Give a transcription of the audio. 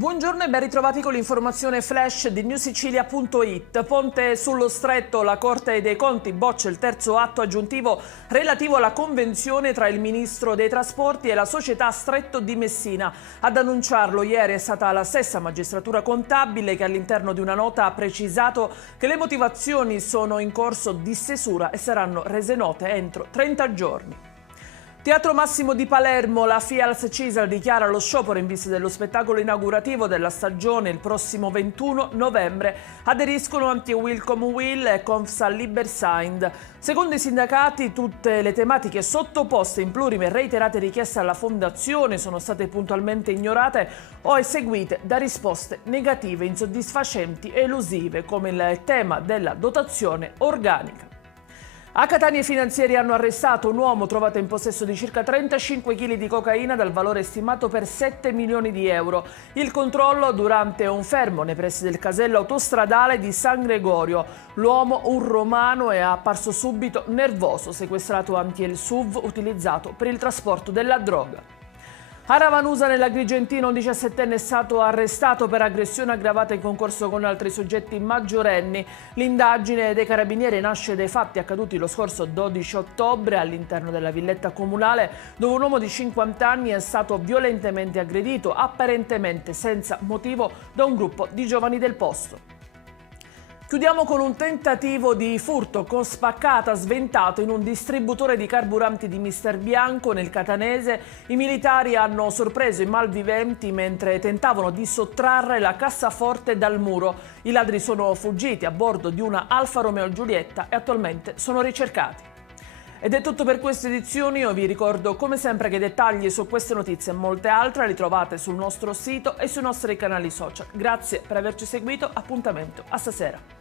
Buongiorno e ben ritrovati con l'informazione flash di newsicilia.it. Ponte sullo Stretto, la Corte dei Conti boccia il terzo atto aggiuntivo relativo alla convenzione tra il Ministro dei Trasporti e la società Stretto di Messina. Ad annunciarlo ieri è stata la stessa magistratura contabile che all'interno di una nota ha precisato che le motivazioni sono in corso di stesura e saranno rese note entro 30 giorni. Teatro Massimo di Palermo, la FIALS CISL dichiara lo sciopero in vista dello spettacolo inaugurativo della stagione il prossimo 21 novembre. Aderiscono Anti-Wilcom Will e Confsal Libersind. Secondo i sindacati, tutte le tematiche sottoposte in plurime e reiterate richieste alla Fondazione sono state puntualmente ignorate o eseguite da risposte negative, insoddisfacenti e elusive, come il tema della dotazione organica. A Catania i finanzieri hanno arrestato un uomo trovato in possesso di circa 35 kg di cocaina dal valore stimato per 7 milioni di euro. Il controllo durante un fermo nei pressi del casello autostradale di San Gregorio. L'uomo, un romano, è apparso subito nervoso, sequestrato anche il SUV utilizzato per il trasporto della droga. A Ravanusa, nell'Agrigentino, un 17enne è stato arrestato per aggressione aggravata in concorso con altri soggetti maggiorenni. L'indagine dei carabinieri nasce dai fatti accaduti lo scorso 12 ottobre all'interno della villetta comunale, dove un uomo di 50 anni è stato violentemente aggredito, apparentemente senza motivo, da un gruppo di giovani del posto. Chiudiamo con un tentativo di furto con spaccata sventato in un distributore di carburanti di Mister Bianco nel Catanese. I militari hanno sorpreso i malviventi mentre tentavano di sottrarre la cassaforte dal muro. I ladri sono fuggiti a bordo di una Alfa Romeo Giulietta e attualmente sono ricercati. Ed è tutto per queste edizioni. Io vi ricordo come sempre che i dettagli su queste notizie e molte altre li trovate sul nostro sito e sui nostri canali social. Grazie per averci seguito, appuntamento a stasera.